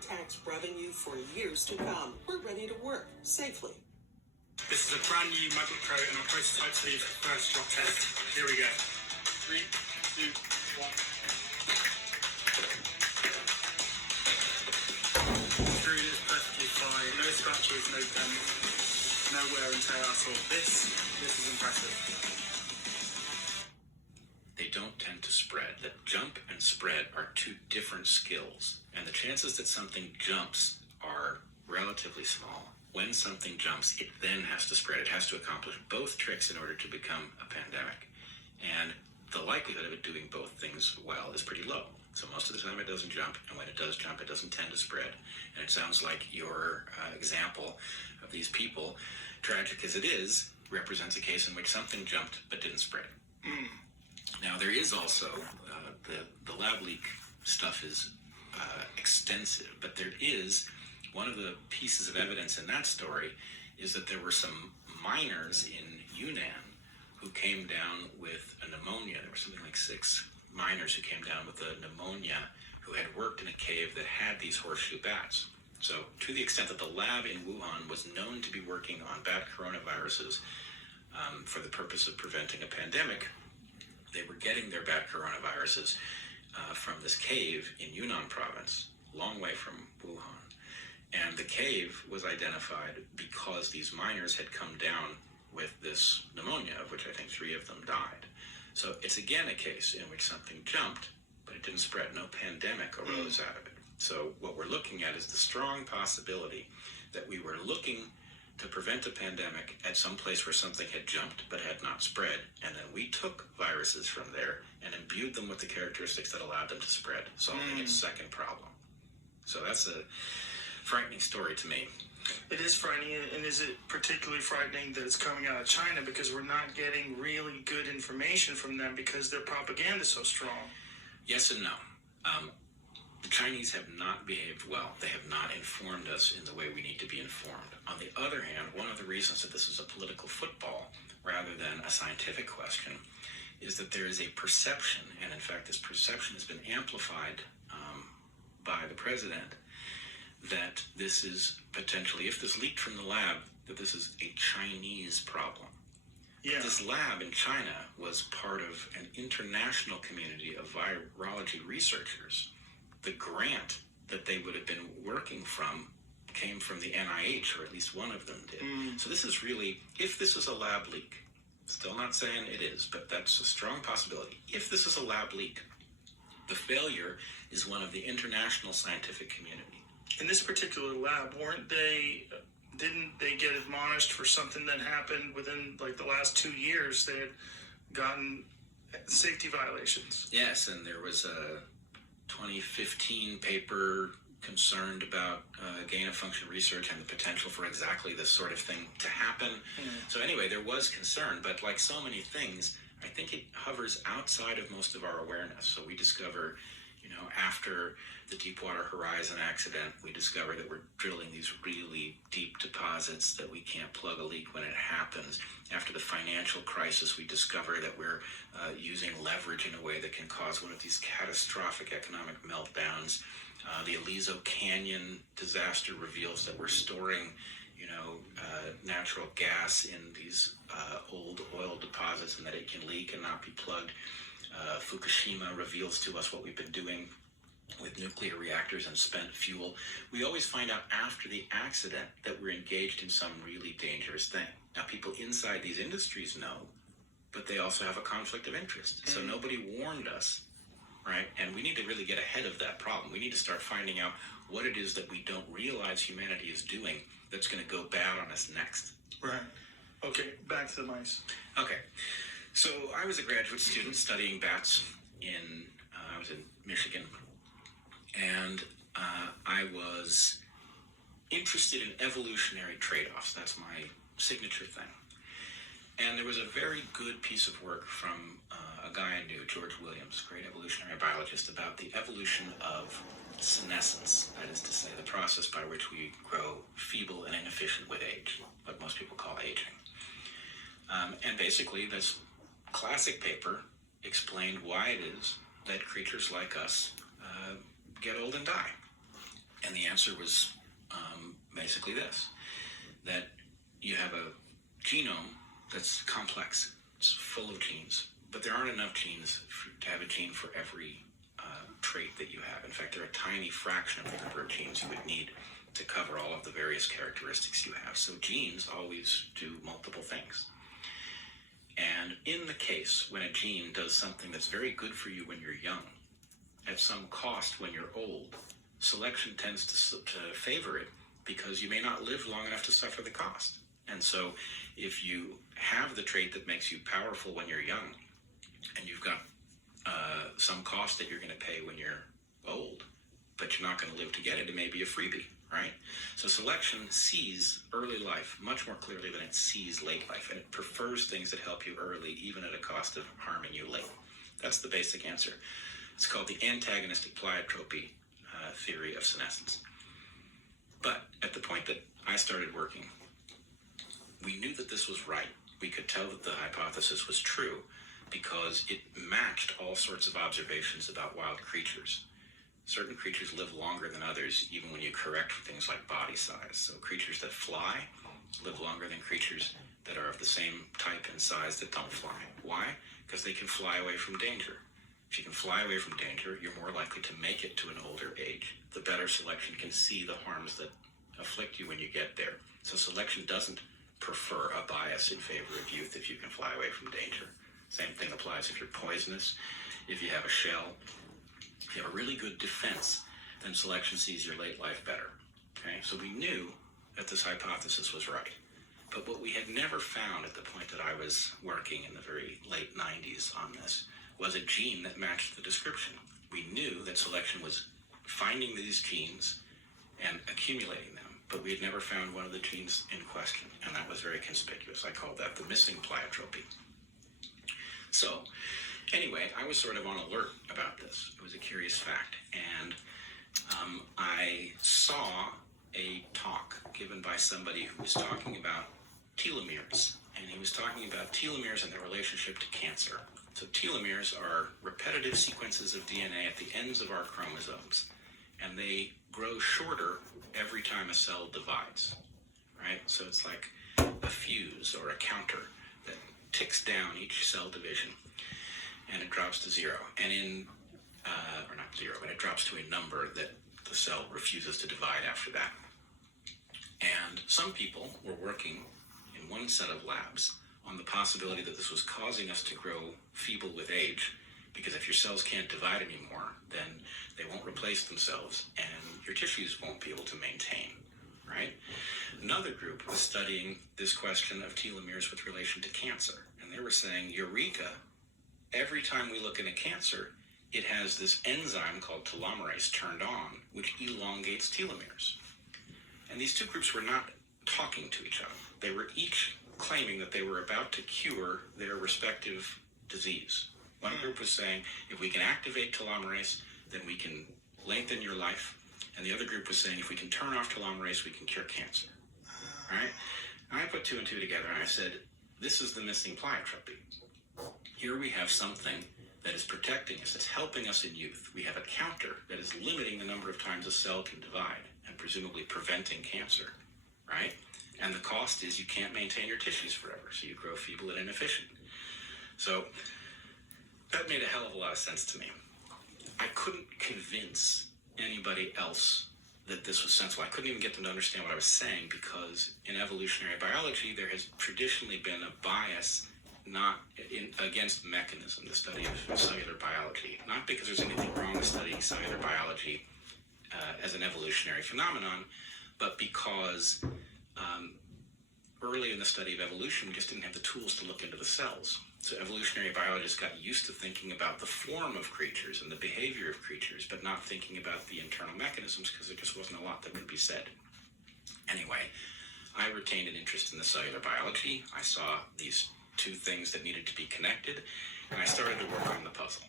tax revenue for years to come. We're ready to work safely. This is a brand new MacBook Pro and our prototype sleeve first drop test. Here we go. 3, 2, 1. Screwed is perfectly fine. No scratches, no dents, no wear and tear at all. This is impressive. They don't tend to spread. That jump and spread are two different skills, and the chances that something jumps are relatively small. When something jumps, it then has to spread. It has to accomplish both tricks in order to become a pandemic. And the likelihood of it doing both things well is pretty low. So most of the time it doesn't jump, and when it does jump, it doesn't tend to spread. And it sounds like your example of these people, tragic as it is, represents a case in which something jumped but didn't spread. Now, there is also, the lab leak stuff is extensive, but there is, one of the pieces of evidence in that story is that there were some miners in Yunnan who came down with a pneumonia. There were something like 6 miners who came down with a pneumonia who had worked in a cave that had these horseshoe bats. So to the extent that the lab in Wuhan was known to be working on bat coronaviruses for the purpose of preventing a pandemic, they were getting their bat coronaviruses from this cave in Yunnan province, long way from Wuhan. And the cave was identified because these miners had come down with this pneumonia, of which I think 3 of them died. So it's again a case in which something jumped, but it didn't spread. No pandemic arose out of it. So what we're looking at is the strong possibility that we were looking to prevent a pandemic at some place where something had jumped but had not spread, and then we took viruses from there and imbued them with the characteristics that allowed them to spread, solving its second problem. So that's a frightening story to me. It is frightening, and is it particularly frightening that it's coming out of China because we're not getting really good information from them because their propaganda is so strong? Yes and no. The Chinese have not behaved well. They have not informed us in the way we need to be informed. On the other hand, one of the reasons that this is a political football rather than a scientific question is that there is a perception, and in fact this perception has been amplified by the president, that this is potentially, if this leaked from the lab, that this is a Chinese problem. Yeah. This lab in China was part of an international community of virology researchers. The grant that they would have been working from came from the NIH, or at least one of them did. So this is really, if this is a lab leak, still not saying it is, but that's a strong possibility. If this is a lab leak, the failure is one of the international scientific community. In this particular lab, didn't they get admonished for something that happened within like the last 2 years? They had gotten safety violations. Yes, and there was a 2015 paper concerned about gain-of-function research and the potential for exactly this sort of thing to happen. So anyway, there was concern, but like so many things, I think it hovers outside of most of our awareness. So we discover, after the Deepwater Horizon accident, we discover that we're drilling these really deep deposits that we can't plug a leak when it happens. After the financial crisis, we discover that we're using leverage in a way that can cause one of these catastrophic economic meltdowns. The Aliso Canyon disaster reveals that we're storing, natural gas in these old oil deposits and that it can leak and not be plugged. Fukushima reveals to us what we've been doing with nuclear reactors and spent fuel. We always find out after the accident that we're engaged in some really dangerous thing. Now, people inside these industries know, but they also have a conflict of interest. So nobody warned us, right? And we need to really get ahead of that problem. We need to start finding out what it is that we don't realize humanity is doing that's going to go bad on us next. Right. Okay, back to the mice. Okay. So I was a graduate student studying bats I was in Michigan, and I was interested in evolutionary trade-offs. That's my signature thing. And there was a very good piece of work from a guy I knew, George Williams, great evolutionary biologist, about the evolution of senescence, that is to say, the process by which we grow feeble and inefficient with age, what most people call aging. And basically, this classic paper explained why it is that creatures like us get old and die. And the answer was basically this, that you have a genome that's complex. It's full of genes, but there aren't enough genes to have a gene for every trait that you have. In fact, they're a tiny fraction of the number of genes you would need to cover all of the various characteristics you have. So genes always do multiple things. And in the case when a gene does something that's very good for you when you're young, at some cost when you're old, selection tends to favor it because you may not live long enough to suffer the cost. And so if you have the trait that makes you powerful when you're young, and you've got some cost that you're going to pay when you're old, but you're not going to live to get it, it may be a freebie, right? So selection sees early life much more clearly than it sees late life, and it prefers things that help you early, even at a cost of harming you late. That's the basic answer. It's called the antagonistic pleiotropy theory of senescence. But at the point that I started working, we knew that this was right. We could tell that the hypothesis was true because it matched all sorts of observations about wild creatures. Certain creatures live longer than others, even when you correct for things like body size. So creatures that fly live longer than creatures that are of the same type and size that don't fly. Why? Because they can fly away from danger. If you can fly away from danger, you're more likely to make it to an older age. The better selection can see the harms that afflict you when you get there. So selection doesn't prefer a bias in favor of youth if you can fly away from danger. Same thing applies if you're poisonous, if you have a shell. If you have a really good defense, then selection sees your late life better. Okay, so we knew that this hypothesis was right. But what we had never found at the point that I was working in the very late 90s on this was a gene that matched the description. We knew that selection was finding these genes and accumulating them, but we had never found one of the genes in question, and that was very conspicuous. I called that the missing pleiotropy. So, anyway, I was sort of on alert about this. It was a curious fact, and I saw a talk given by somebody who was talking about telomeres, and he was talking about telomeres and their relationship to cancer. So telomeres are repetitive sequences of DNA at the ends of our chromosomes, and they grow shorter every time a cell divides, right? So it's like a fuse or a counter that ticks down each cell division, and it drops to zero. And or not zero, but it drops to a number that the cell refuses to divide after that. And some people were working in one set of labs on the possibility that this was causing us to grow feeble with age, because if your cells can't divide anymore, then they won't replace themselves and your tissues won't be able to maintain, right? Another group was studying this question of telomeres with relation to cancer, and they were saying, eureka, every time we look at a cancer, it has this enzyme called telomerase turned on, which elongates telomeres. And these two groups were not talking to each other. They were each claiming that they were about to cure their respective disease. One group was saying, if we can activate telomerase, then we can lengthen your life. And the other group was saying, if we can turn off telomerase, we can cure cancer. All right? I put two and two together, and I said, this is the missing pleiotropy. Here we have something that is protecting us, that's helping us in youth. We have a counter that is limiting the number of times a cell can divide and presumably preventing cancer, right? And the cost is you can't maintain your tissues forever, so you grow feeble and inefficient. So that made a hell of a lot of sense to me. I couldn't convince anybody else that this was sensible. I couldn't even get them to understand what I was saying, because in evolutionary biology, there has traditionally been a bias against mechanism, the study of cellular biology. Not because there's anything wrong with studying cellular biology as an evolutionary phenomenon, but because early in the study of evolution, we just didn't have the tools to look into the cells. So evolutionary biologists got used to thinking about the form of creatures and the behavior of creatures, but not thinking about the internal mechanisms, because there just wasn't a lot that could be said. Anyway, I retained an interest in the cellular biology. I saw these two things that needed to be connected, and I started to work on the puzzle.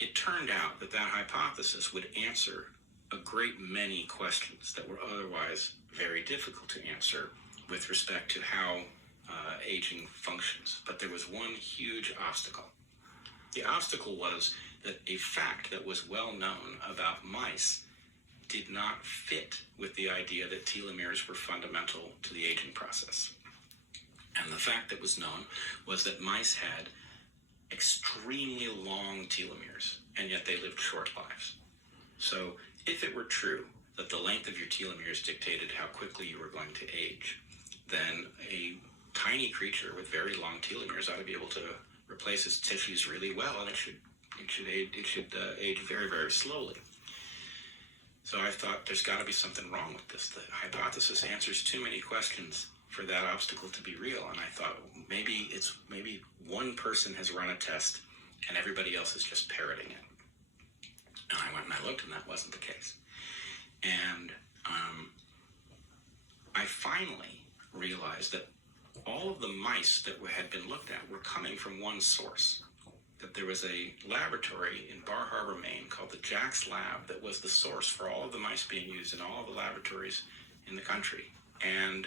It turned out that that hypothesis would answer a great many questions that were otherwise very difficult to answer with respect to how aging functions. But there was one huge obstacle. The obstacle was that a fact that was well known about mice did not fit with the idea that telomeres were fundamental to the aging process. And the fact that was known was that mice had extremely long telomeres, and yet they lived short lives. So if it were true that the length of your telomeres dictated how quickly you were going to age, then a tiny creature with very long telomeres ought to be able to replace its tissues really well, and it should age very, very slowly. So I thought there's got to be something wrong with this. The hypothesis answers too many questions for that obstacle to be real, and I thought maybe one person has run a test and everybody else is just parroting it. And I went and I looked, and that wasn't the case. And I finally realized that all of the mice that had been looked at were coming from one source. That there was a laboratory in Bar Harbor, Maine called the Jack's Lab that was the source for all of the mice being used in all of the laboratories in the country. And